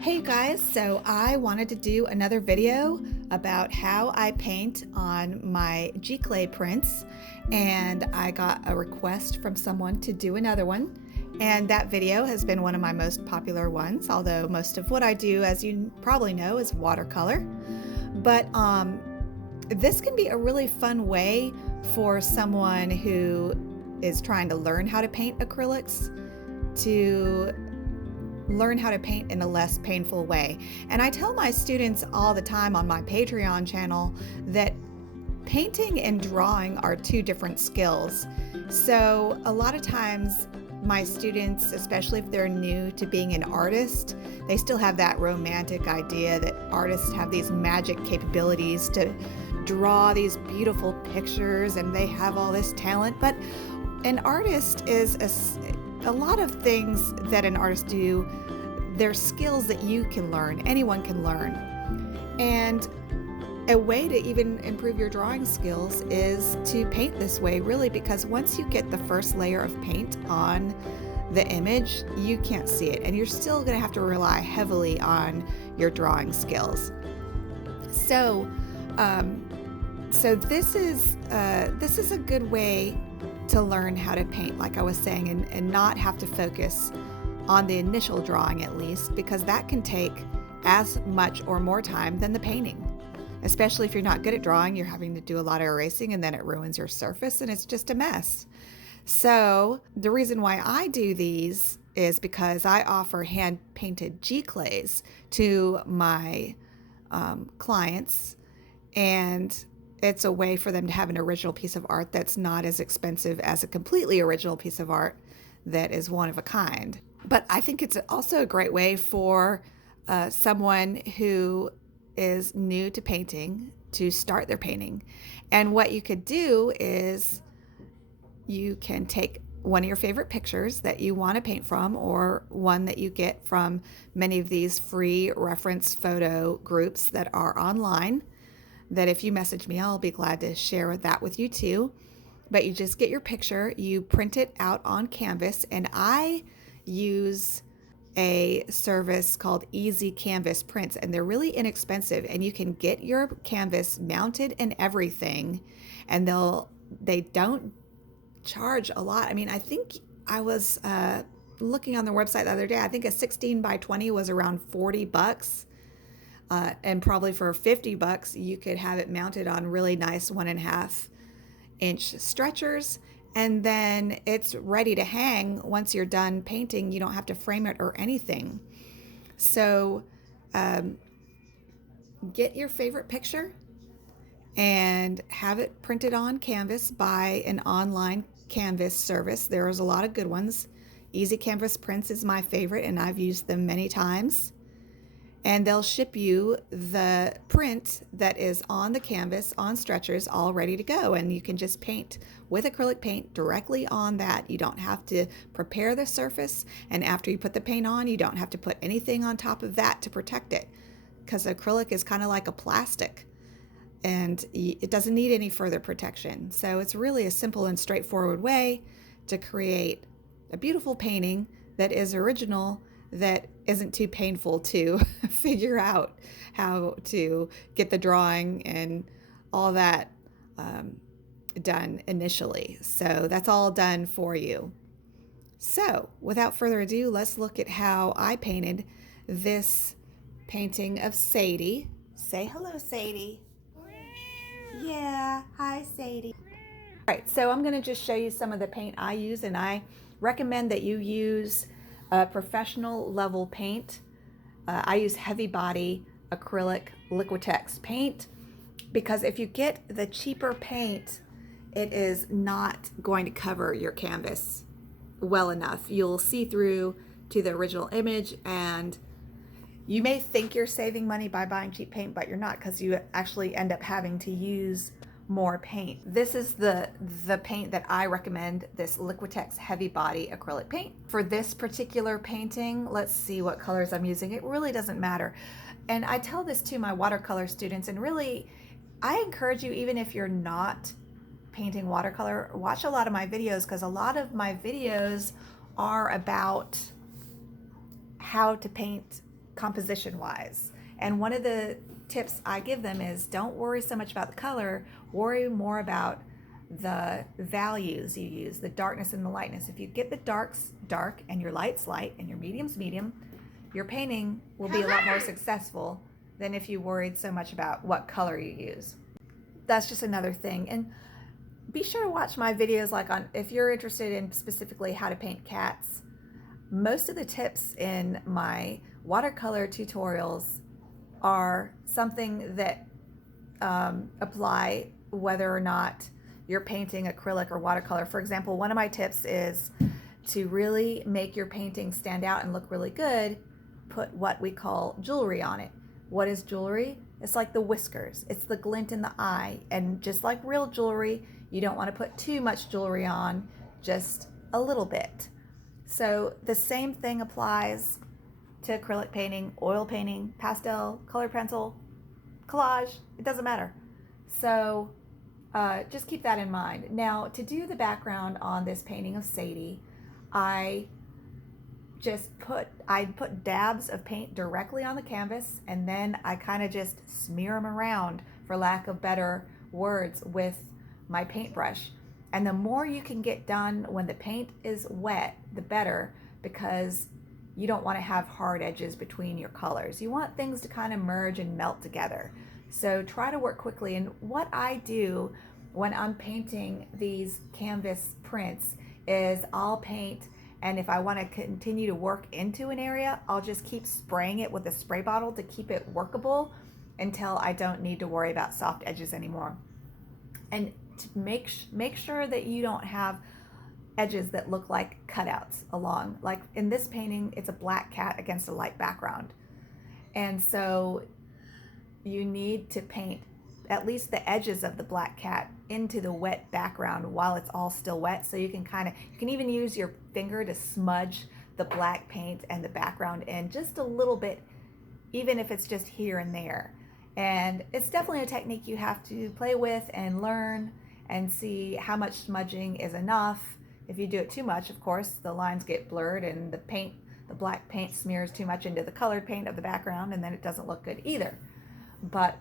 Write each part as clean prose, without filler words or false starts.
Hey guys, so I wanted to do another video about how I paint on my giclee prints, and I got a request from someone to do another one, and that video has been one of my most popular ones, although most of what I do, as you probably know, is watercolor. But this can be a really fun way for someone who is trying to learn how to paint acrylics to learn how to paint in a less painful way. And I tell my students all the time on my Patreon channel that painting and drawing are two different skills. So a lot of times my students, especially if they're new to being an artist, they still have that romantic idea that artists have these magic capabilities to draw these beautiful pictures and they have all this talent. But an artist is a lot of things that an artist do, they're skills that you can learn, anyone can learn. And a way to even improve your drawing skills is to paint this way, really, because once you get the first layer of paint on the image, you can't see it, and you're still going to have to rely heavily on your drawing skills. So this is a good way to learn how to paint, like I was saying, and not have to focus on the initial drawing, at least, because that can take as much or more time than the painting. Especially if you're not good at drawing, you're having to do a lot of erasing and then it ruins your surface and it's just a mess. So the reason why I do these is because I offer hand painted giclees to my clients, and it's a way for them to have an original piece of art that's not as expensive as a completely original piece of art that is one of a kind. But I think it's also a great way for someone who is new to painting to start their painting. And what you could do is you can take one of your favorite pictures that you want to paint from, or one that you get from many of these free reference photo groups that are online, that if you message me, I'll be glad to share that with you too. But you just get your picture, you print it out on canvas, and I use a service called Easy Canvas Prints, and they're really inexpensive, and you can get your canvas mounted and everything, and they don't charge a lot. I mean, I think I was looking on their website the other day, I think a 16 by 20 was around $40. And probably for $50 you could have it mounted on really nice 1.5 inch stretchers, and then it's ready to hang once you're done painting. You don't have to frame it or anything. So get your favorite picture and have it printed on canvas by an online canvas service. There's a lot of good ones. Easy Canvas Prints is my favorite, and I've used them many times. And they'll ship you the print that is on the canvas on stretchers all ready to go, and you can just paint with acrylic paint directly on that. You don't have to prepare the surface, and after you put the paint on, you don't have to put anything on top of that to protect it, because acrylic is kind of like a plastic and it doesn't need any further protection. So it's really a simple and straightforward way to create a beautiful painting that is original, that isn't too painful to figure out how to get the drawing and all that done initially. So that's all done for you. So without further ado, let's look at how I painted this painting of Sadie. Say hello, Sadie. Yeah, hi, Sadie. All right, so I'm going to just show you some of the paint I use, and I recommend that you use professional level paint. I use heavy body acrylic Liquitex paint, because if you get the cheaper paint, it is not going to cover your canvas well enough. You'll see through to the original image, and you may think you're saving money by buying cheap paint, but you're not, because you actually end up having to use more paint. This is the paint that I recommend, this Liquitex heavy body acrylic paint. For this particular painting, let's see what colors I'm using. It really doesn't matter. And I tell this to my watercolor students, and really I encourage you, even if you're not painting watercolor, watch a lot of my videos, because a lot of my videos are about how to paint composition wise. And one of the tips I give them is don't worry so much about the color, worry more about the values you use, the darkness and the lightness. If you get the darks dark and your lights light and your mediums medium, your painting will be a lot more successful than if you worried so much about what color you use. That's just another thing. And be sure to watch my videos, like on if you're interested in specifically how to paint cats. Most of the tips in my watercolor tutorials are something that apply whether or not you're painting acrylic or watercolor. For example, one of my tips is to really make your painting stand out and look really good, put what we call jewelry on it. What is jewelry? It's like the whiskers. It's the glint in the eye. And just like real jewelry, you don't want to put too much jewelry on, just a little bit. So the same thing applies to acrylic painting, oil painting, pastel, colored pencil, collage, it doesn't matter. So just keep that in mind. Now, to do the background on this painting of Sadie, I put dabs of paint directly on the canvas, and then I kind of just smear them around, for lack of better words, with my paintbrush. And the more you can get done when the paint is wet, the better, because you don't want to have hard edges between your colors. You want things to kind of merge and melt together. So try to work quickly. And what I do when I'm painting these canvas prints is I'll paint, and if I want to continue to work into an area, I'll just keep spraying it with a spray bottle to keep it workable until I don't need to worry about soft edges anymore. And to make sure that you don't have edges that look like cutouts along. Like in this painting, it's a black cat against a light background. And so you need to paint at least the edges of the black cat into the wet background while it's all still wet. So you can even use your finger to smudge the black paint and the background in just a little bit, even if it's just here and there. And it's definitely a technique you have to play with and learn and see how much smudging is enough. If you do it too much, of course, the lines get blurred and the black paint smears too much into the colored paint of the background, and then it doesn't look good either. But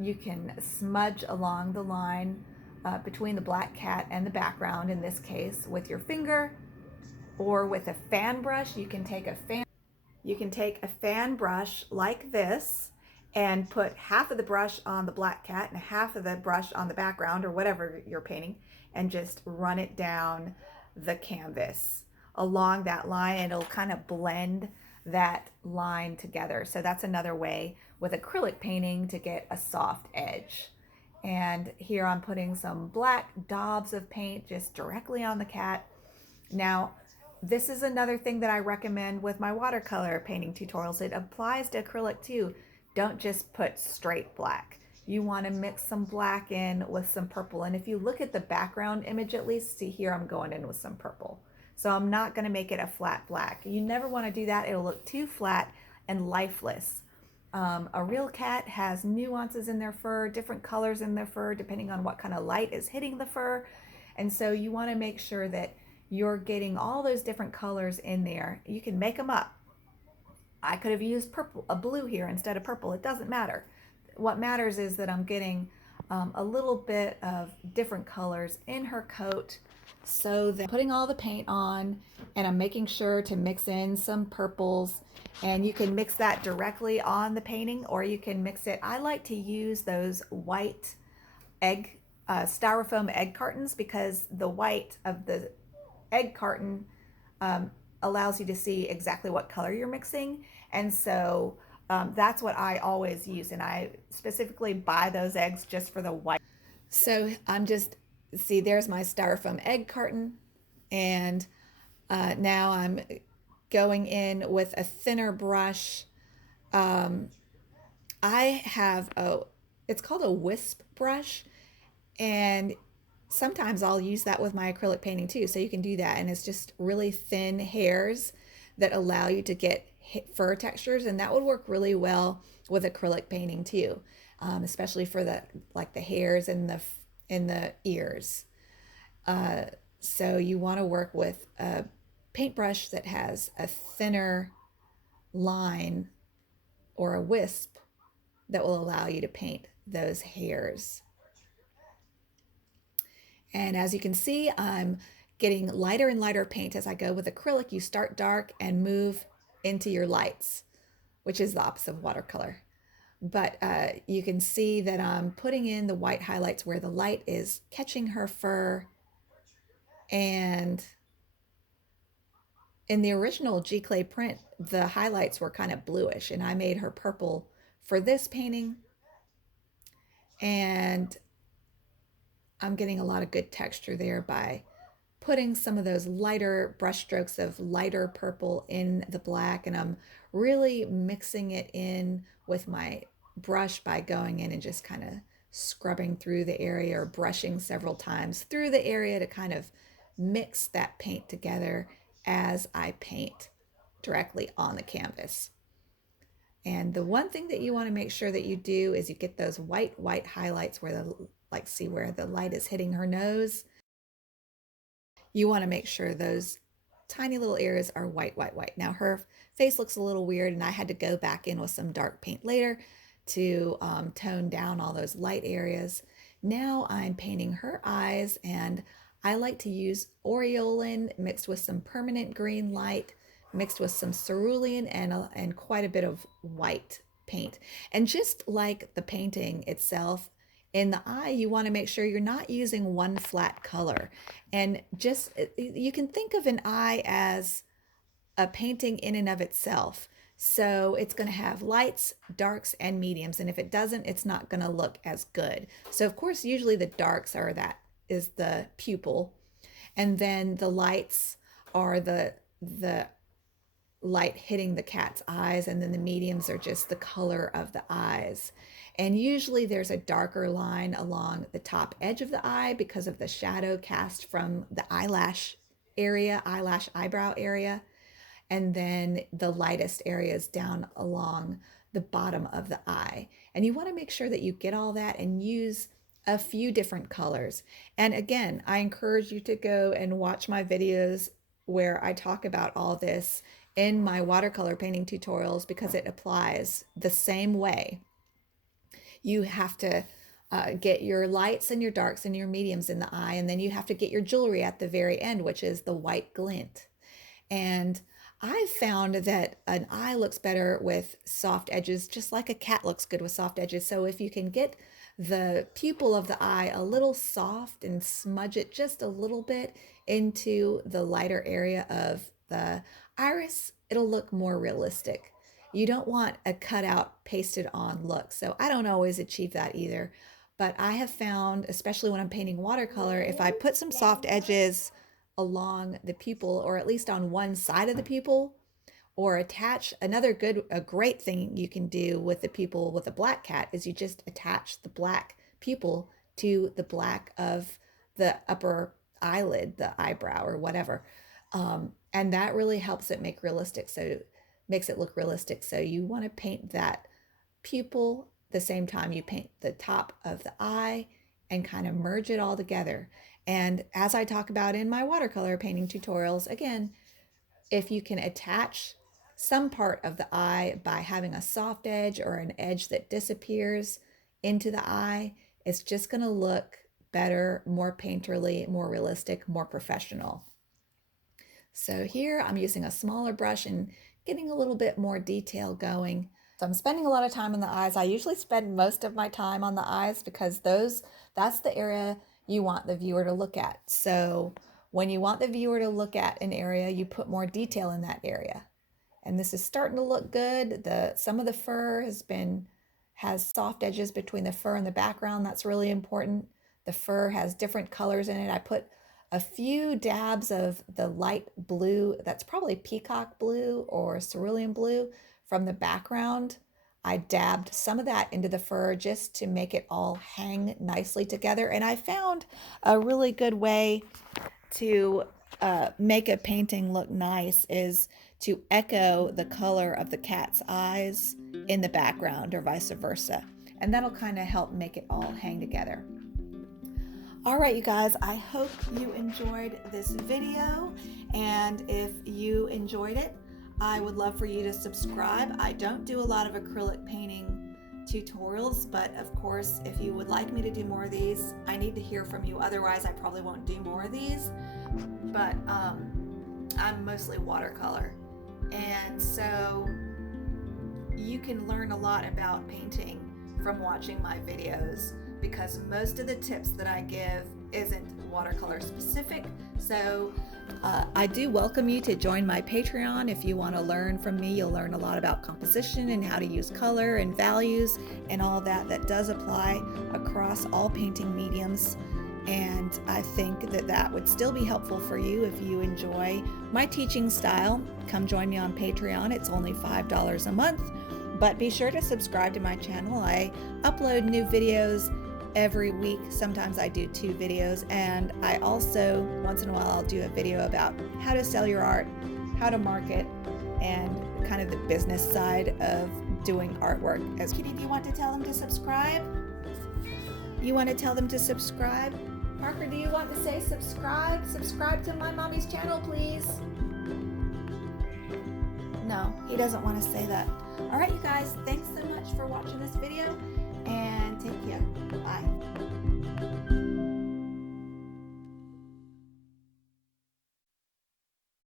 you can smudge along the line between the black cat and the background, in this case, with your finger or with a fan brush. You can take a fan brush like this and put half of the brush on the black cat and half of the brush on the background or whatever you're painting, and just run it down the canvas along that line, and it'll kind of blend that line together. So that's another way with acrylic painting to get a soft edge. And here I'm putting some black daubs of paint just directly on the cat. Now, this is another thing that I recommend with my watercolor painting tutorials. It applies to acrylic too. Don't just put straight black. You want to mix some black in with some purple. And if you look at the background image, at least, see here I'm going in with some purple. So I'm not going to make it a flat black. You never want to do that. It'll look too flat and lifeless. A real cat has nuances in their fur, different colors in their fur, depending on what kind of light is hitting the fur. And so you want to make sure that you're getting all those different colors in there. You can make them up. I could have used a blue here instead of purple. It doesn't matter. What matters is that I'm getting a little bit of different colors in her coat, so that I'm putting all the paint on, and I'm making sure to mix in some purples. And you can mix that directly on the painting, or you can mix it. I like to use those white styrofoam egg cartons, because the white of the egg carton allows you to see exactly what color you're mixing. And so that's what I always use, and I specifically buy those eggs just for the white. So see, there's my styrofoam egg carton, and now I'm going in with a thinner brush. I have it's called a wisp brush, and sometimes I'll use that with my acrylic painting too. So you can do that, and it's just really thin hairs that allow you to get fur textures, and that would work really well with acrylic painting too, especially for the hairs in the ears. So you want to work with a paintbrush that has a thinner line or a wisp that will allow you to paint those hairs. And as you can see, I'm getting lighter and lighter paint as I go with acrylic. You start dark and move into your lights, which is the opposite of watercolor. But you can see that I'm putting in the white highlights where the light is catching her fur. And in the original giclee print, the highlights were kind of bluish, and I made her purple for this painting. And I'm getting a lot of good texture there by putting some of those lighter brush strokes of lighter purple in the black, and I'm really mixing it in with my brush by going in and just kind of scrubbing through the area or brushing several times through the area to kind of mix that paint together as I paint directly on the canvas. And the one thing that you want to make sure that you do is you get those white highlights where see where the light is hitting her nose. You want to make sure those tiny little areas are white. Now her face looks a little weird, and I had to go back in with some dark paint later to tone down all those light areas. Now I'm painting her eyes, and I like to use Aureolin mixed with some permanent green light, mixed with some cerulean and quite a bit of white paint. And just like the painting itself, in the eye, you want to make sure you're not using one flat color. And just, you can think of an eye as a painting in and of itself. So it's going to have lights, darks, and mediums. And if it doesn't, it's not going to look as good. So of course, usually the darks is the pupil. And then the lights are the light hitting the cat's eyes, and then the mediums are just the color of the eyes. And usually there's a darker line along the top edge of the eye because of the shadow cast from the eyelash eyebrow area, and then the lightest areas down along the bottom of the eye. And you want to make sure that you get all that and use a few different colors. And again, I encourage you to go and watch my videos where I talk about all this in my watercolor painting tutorials, because it applies the same way. You have to get your lights and your darks and your mediums in the eye, and then you have to get your jewelry at the very end, which is the white glint. And I've found that an eye looks better with soft edges, just like a cat looks good with soft edges. So if you can get the pupil of the eye a little soft and smudge it just a little bit into the lighter area of the iris, it'll look more realistic. You don't want a cutout, pasted on look. So I don't always achieve that either. But I have found, especially when I'm painting watercolor, if I put some soft edges along the pupil, or at least on one side of the pupil, or attach a great thing you can do with the pupil with a black cat is you just attach the black pupil to the black of the upper eyelid, the eyebrow or whatever. And that really helps it makes it look realistic. So you want to paint that pupil the same time you paint the top of the eye and kind of merge it all together. And as I talk about in my watercolor painting tutorials, again, if you can attach some part of the eye by having a soft edge or an edge that disappears into the eye, it's just going to look better, more painterly, more realistic, more professional. So here I'm using a smaller brush and getting a little bit more detail going. So I'm spending a lot of time on the eyes. I usually spend most of my time on the eyes because that's the area you want the viewer to look at. So when you want the viewer to look at an area, you put more detail in that area. And this is starting to look good. Some of the fur has soft edges between the fur and the background. That's really important. The fur has different colors in it. I put a few dabs of the light blue, that's probably peacock blue or cerulean blue from the background. I dabbed some of that into the fur just to make it all hang nicely together. And I found a really good way to make a painting look nice is to echo the color of the cat's eyes in the background or vice versa. And that'll kind of help make it all hang together. All right, you guys, I hope you enjoyed this video, and if you enjoyed it, I would love for you to subscribe. I don't do a lot of acrylic painting tutorials, but of course, if you would like me to do more of these, I need to hear from you. Otherwise, I probably won't do more of these, but I'm mostly watercolor. And so you can learn a lot about painting from watching my videos, because most of the tips that I give isn't watercolor specific. So I do welcome you to join my Patreon. If you want to learn from me, you'll learn a lot about composition and how to use color and values and all that does apply across all painting mediums. And I think that would still be helpful for you if you enjoy my teaching style. Come join me on Patreon. It's only $5 a month, but be sure to subscribe to my channel. I upload new videos every week. Sometimes I do 2 videos, and I also, once in a while, I'll do a video about how to sell your art, how to market, and kind of the business side of doing artwork. Kitty, do you want to tell them to subscribe? You want to tell them to subscribe? Parker, do you want to say subscribe? Subscribe to my mommy's channel, please. No, he doesn't want to say that. All right, you guys, thanks so much for watching this video, and